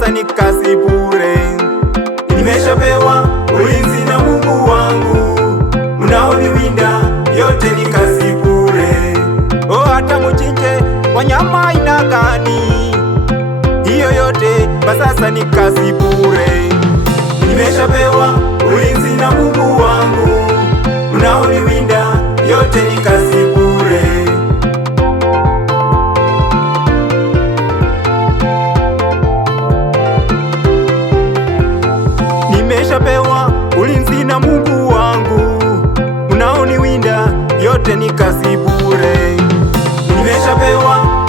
sasa ni kazi bure. Nimeshapewa ulinzi na Mungu wangu, mnaoniwinda yote ni kazi bure. Oh, hata muchinje wanyama aina gani, hiyo yote kwa sasa ni kazi bure. Nimeshapewa ulinzi na Mungu wangu, mnaoniwinda yote ni kazi bure. Nimeshapewa ulinzi na Mungu wangu, mnaoniwinda yote ni kazi bure. Nimeshapewa